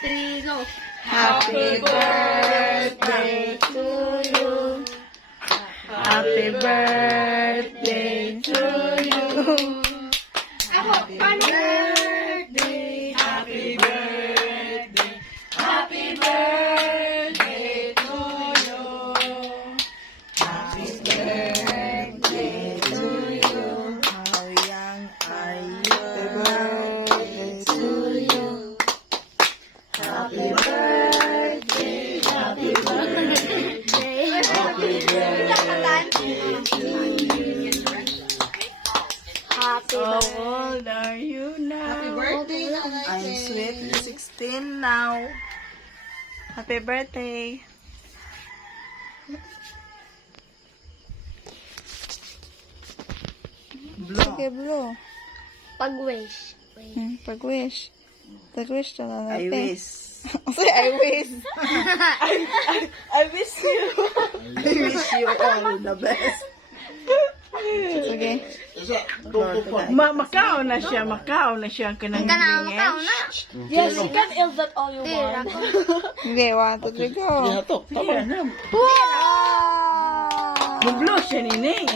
three, go. Happy birthday to you. Happy birthday to you. Happy birthday, Happy birthday. Happy birthday to you. Happy birthday to you. How young are you? Happy birthday to you. Happy birthday. Happy birthday. Happy birthday to you. How old are you now? Happy birthday. I'm sweet 16 now. Happy birthday. Sige, blue. Pag-wish. Pag-wish. Pag-wish na natin. I wish. Say, I wish. I wish you. I wish you all the best. Sige. Macau na siya ang kanang Makao na. Yes, you can ill that all you want. Hindi, 1, 2, 3, go. Tama na. Wow! Mublo siya ni Ning.